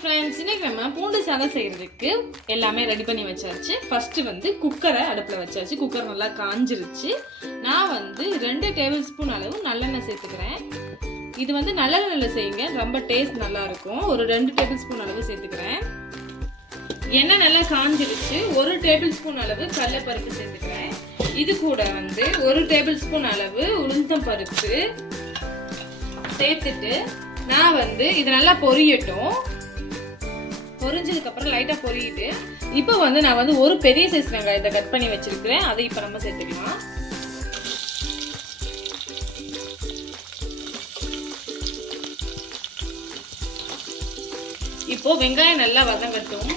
Friends, இன்னைக்கு நம்ம பூண்டு சாதம் செய்யறதுக்கு எல்லாமே ரெடி பண்ணி வச்சாச்சு. ஃபர்ஸ்ட் வந்து குக்கரை அடுப்பில் வச்சாச்சு. குக்கர் நல்லா காஞ்சிருச்சு. நான் வந்து 2 டேபிள் ஸ்பூன் அளவு நல்லெண்ணெய் சேர்த்துக்கிறேன். இது வந்து நல்லெண்ணெயில் செய்யுங்க, ரொம்ப டேஸ்ட் நல்லா இருக்கும். ஒரு 2 டேபிள் ஸ்பூன் அளவு சேர்த்துக்கிறேன். எண்ணெய் நல்லா காஞ்சிருச்சு. 1 டேபிள் ஸ்பூன் அளவு கடலைப்பருப்பு சேர்த்துக்கிறேன். இது கூட வந்து 1 டேபிள் ஸ்பூன் அளவு உளுந்தம் பருப்பு சேர்த்துட்டு நான் வந்து இது நல்லா பொரியட்டும். பொரிஞ்சதுக்கு அப்புறம் லைட்டா பொரியிட்டு இப்போ வந்து நான் வந்து ஒரு பெரிய சைஸ் வெங்காயத்தை கட் பண்ணி வச்சிருக்கிறேன். அதை இப்போ நம்ம சேர்த்துக்கலாம். இப்போ வெங்காயம் நல்லா வதங்கட்டும்.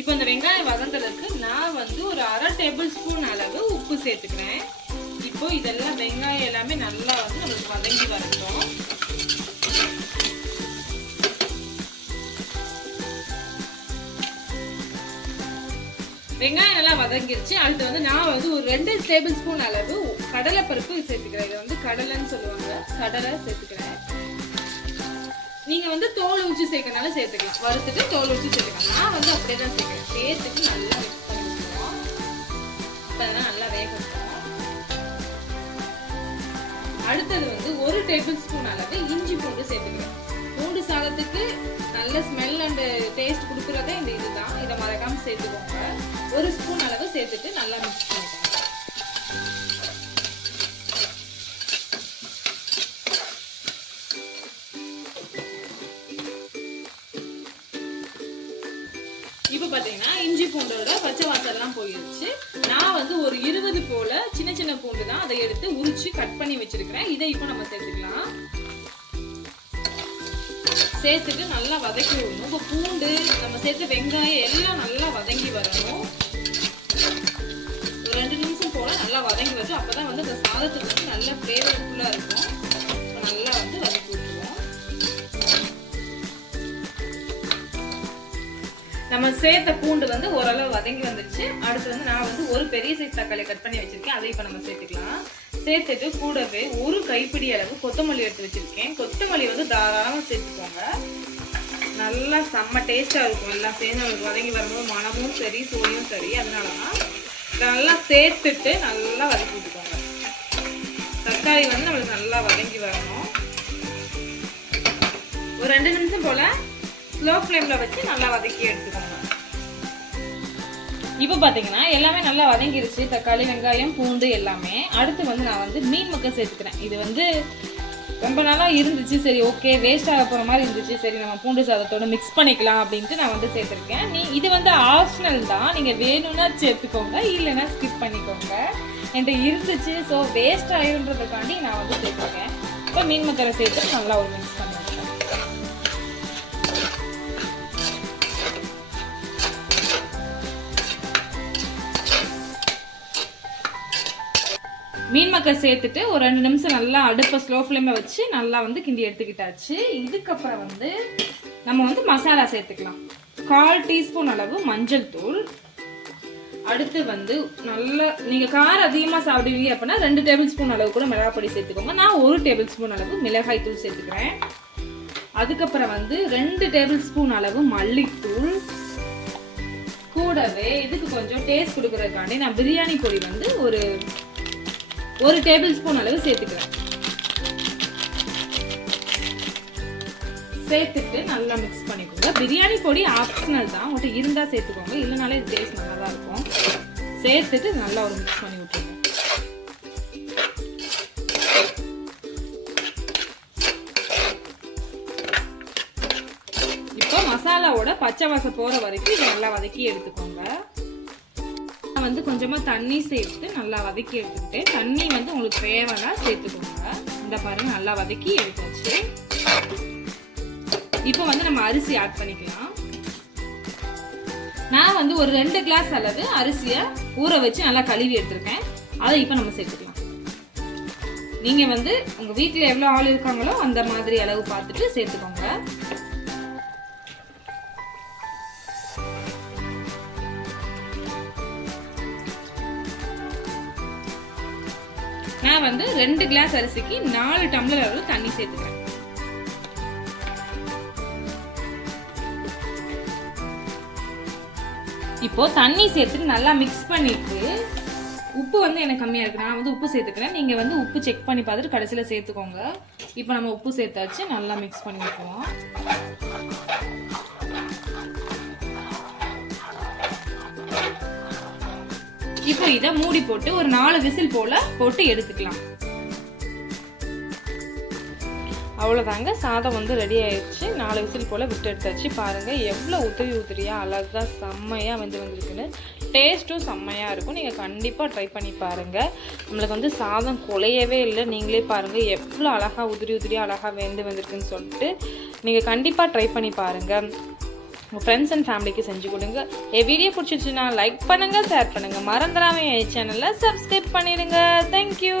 இப்போ இந்த வெங்காயம் வதங்கிறதுக்கு நான் வந்து ஒரு 1/2 டேபிள் ஸ்பூன் அளவு உப்பு சேர்த்துக்கிறேன். இப்போ இதெல்லாம் வெங்காயம் எல்லாமே நல்லா வந்து நம்மளுக்கு வதங்கி வரட்டும். வெங்காயம் நல்லா வதங்கிருச்சு. அடுத்து வந்து நான் வந்து ஒரு 2 டேபிள் ஸ்பூன் அளவு கடலை பருப்பு சேர்த்துக்கிறேன். இதை வந்து கடலைன்னு சொல்லுவாங்க, கடலை சேர்த்துக்கிறேன். நீங்க வந்து தோல் ஊற்றி சேர்க்கறனால சேர்த்துக்கலாம், வறுத்துட்டு தோல் ஊற்றி சேர்த்துக்கலாம். நான் வந்து அப்படியே தான் சேர்க்கிறேன். சேர்த்துட்டு நல்லா மிக்ஸ் பண்ணி விட்டுருவோம். இப்பதான் நல்லா வேகட்டும். அடுத்தது வந்து 1 டேபிள் ஸ்பூன் அளவு இஞ்சி பூண்டு சேர்த்துக்கிறேன். பூண்டு சாதத்துக்கு நல்ல ஸ்மெல் அண்ட் டேஸ்ட் கொடுக்குறதே இந்த இதுதான். இதை மறக்காம சேர்த்துக்கோங்க. 1 ஸ்பூன் அளவு சேர்த்துட்டு நல்லா மிக்ஸ் பண்ணிக்கோங்க. இப்போ பார்த்தீங்கன்னா இஞ்சி பூண்டோட பச்சை வாசல்லாம் போயிடுச்சு. நான் வந்து ஒரு 20 போல சின்ன சின்ன பூண்டு தான், அதை எடுத்து உரிச்சு கட் பண்ணி வச்சிருக்கிறேன். இதை இப்போ நம்ம சேர்த்துக்கலாம். சேர்த்துட்டு நல்லா வதக்கி விடணும். இப்போ பூண்டு நம்ம சேர்த்து வெங்காயம் எல்லாம் நல்லா வதங்கி வரணும். ஒரு 2 நிமிஷம் போல நல்லா வதங்கி வரும். அப்பதான் வந்து அந்த சாதத்துக்கு வந்து நல்ல ஃப்ளேவர்ஃபுல்லா இருக்கும். நல்லா வந்து வதக்கி விட்டுருவோம். நம்ம சேர்த்த பூண்டு வந்து ஓரளவு வதங்கி வந்துருச்சு. அடுத்து வந்து நான் வந்து ஒரு பெரிய சைஸ் தக்காளி கட் பண்ணி வச்சிருக்கேன். அதை இப்போ நம்ம சேர்த்துக்கலாம். சேர்த்துட்டு கூடவே ஒரு கைப்பிடி அளவு கொத்தமல்லி எடுத்து வச்சிருக்கேன். கொத்தமல்லி வந்து தாராளமாக சேர்த்துக்கோங்க. நல்லா செம்ம டேஸ்டா இருக்கும். எல்லாம் சேர்ந்து நம்மளுக்கு வதங்கி வரும்போது மனமும் சரி சுவையும் சரி. அதனாலதான் நல்லா சேர்த்துட்டு நல்லா வதக்கி விட்டுக்கோங்க. தக்காளி வந்து நம்மளுக்கு நல்லா வதங்கி வரணும். ஒரு 2 நிமிஷம் போல ஸ்லோ ஃப்ளேம்ல வச்சு நல்லா வதக்கி எடுத்துக்கோங்க. இப்போ பார்த்தீங்கன்னா எல்லாமே நல்லா வதங்கிருச்சு. தக்காளி வெங்காயம் பூண்டு எல்லாமே. அடுத்து வந்து நான் வந்து மீன் மக்கள் சேர்த்துக்கிறேன். இது வந்து ரொம்ப நாளாக இருந்துச்சு. சரி ஓகே, வேஸ்ட் ஆக போகிற மாதிரி இருந்துச்சு. சரி நம்ம பூண்டு சாதத்தோட மிக்ஸ் பண்ணிக்கலாம் அப்படின்ட்டு நான் வந்து சேர்த்துருக்கேன். இது வந்து ஆப்ஷனல் தான். நீங்கள் வேணும்னா சேர்த்துக்கோங்க, இல்லைன்னா ஸ்கிப் பண்ணிக்கோங்க. என்கிட்ட இருந்துச்சு, ஸோ வேஸ்ட் ஆகிருன்றதுக்காண்டி நான் வந்து சேர்த்துருக்கேன். இப்போ மீன் மக்களை சேர்த்து நல்லா ஒரு மிக்ஸ் பண்ணுவேன். மீன் மக்கள் சேர்த்துட்டு ஒரு 2 நிமிஷம் நல்லா அடுப்பை ஸ்லோ ஃப்ளேமில் வச்சு நல்லா வந்து கிண்டி எடுத்துக்கிட்டாச்சு. இதுக்கப்புறம் வந்து நம்ம வந்து மசாலா சேர்த்துக்கலாம். 1/4 டீஸ்பூன் அளவு மஞ்சள் தூள். அடுத்து வந்து நல்லா நீங்கள் காரம் அதிகமாக சாப்பிடுவீங்க அப்படின்னா 2 டேபிள் ஸ்பூன் அளவு கூட மிளகாய் சேர்த்துக்கோங்க. நான் 1 டேபிள் ஸ்பூன் அளவு மிளகாய் தூள் சேர்த்துக்கிறேன். அதுக்கப்புறம் வந்து 2 டேபிள் ஸ்பூன் அளவு மல்லித்தூள். கூடவே இதுக்கு கொஞ்சம் டேஸ்ட் கொடுக்கறதுக்காண்டி நான் பிரியாணி பொடி வந்து ஒரு டேபிள் ஸ்பூன் அளவு சேர்த்துக்கிறேன். சேர்த்துட்டு நல்லா மிக்ஸ் பண்ணிக்கோங்க. பிரியாணி பொடி ஆப்ஷனல் தான், உங்கள்கிட்ட இருந்தா சேர்த்துக்கோங்க, இல்லைனாலே இது டேஸ்ட் நல்லா தான் இருக்கும். சேர்த்துட்டு நல்லா ஒரு மிக்ஸ் பண்ணி விட்டுருங்க. இப்போ மசாலாவோட பச்சை வாசம் போற வரைக்கும் இதை நல்லா வதக்கி எடுத்துக்கோங்க. வந்து கொஞ்சமா தண்ணி சேர்த்து நல்லா வதக்கி எடுத்துக்கிட்டு, தண்ணி வந்து உங்களுக்கு தேவைன்னா சேர்த்துக்கோங்க. இந்த பாருங்க நல்லா வதக்கி எடுத்தாச்சு. இப்போ வந்து நம்ம அரிசி ஆட் பண்ணிக்கலாம். நான் வந்து ஒரு 2 கிளாஸ் அளவு அரிசியை ஊற வச்சு நல்லா கழுவி எடுத்திருக்கேன். அதை இப்போ நம்ம சேர்த்துக்கலாம். நீங்க வந்து உங்க வீட்டில் எவ்வளோ ஆள் இருக்காங்களோ அந்த மாதிரி அளவு பார்த்துட்டு சேர்த்துக்கோங்க. நான் வந்து 2 கிளாஸ் அரிசிக்கு 4 டம்ளர் அளவு தண்ணி சேர்த்துக்கிறேன். இப்போது தண்ணி சேர்த்துட்டு நல்லா மிக்ஸ் பண்ணிவிட்டு உப்பு வந்து எனக்கு கம்மியாக இருக்குது, நான் வந்து உப்பு சேர்த்துக்கிறேன். நீங்கள் வந்து உப்பு செக் பண்ணி பார்த்துட்டு கடைசியில் சேர்த்துக்கோங்க. இப்போ நம்ம உப்பு சேர்த்தாச்சு, நல்லா மிக்ஸ் பண்ணி வைக்கலாம். இப்போ இதை மூடி போட்டு ஒரு 4 விசில் போட்டு எடுத்துக்கலாம். அவ்வளோதாங்க, சாதம் வந்து ரெடி ஆயிடுச்சு. 4 விசில் போல் விட்டு எடுத்தாச்சு. பாருங்கள் எவ்வளோ உதிரியாக அழகாக செம்மையாக வந்துருக்குன்னு. டேஸ்ட்டும் செம்மையாக இருக்கும். நீங்கள் கண்டிப்பாக ட்ரை பண்ணி பாருங்கள். நம்மளுக்கு வந்து சாதம் குலையவே இல்லை. நீங்களே பாருங்கள் எவ்வளோ அழகாக உதிரியாக அழகாக வந்திருக்குன்னு சொல்லிட்டு நீங்கள் கண்டிப்பாக ட்ரை பண்ணி பாருங்கள். உங்கள் ஃப்ரெண்ட்ஸ் அண்ட் ஃபேமிலிக்கு செஞ்சு கொடுங்க. வீடியோ பிடிச்சிச்சுன்னா லைக் பண்ணுங்கள், ஷேர் பண்ணுங்கள். மறந்துடாமல் என் சேனலை சப்ஸ்கிரைப் பண்ணிடுங்க. தேங்க்யூ.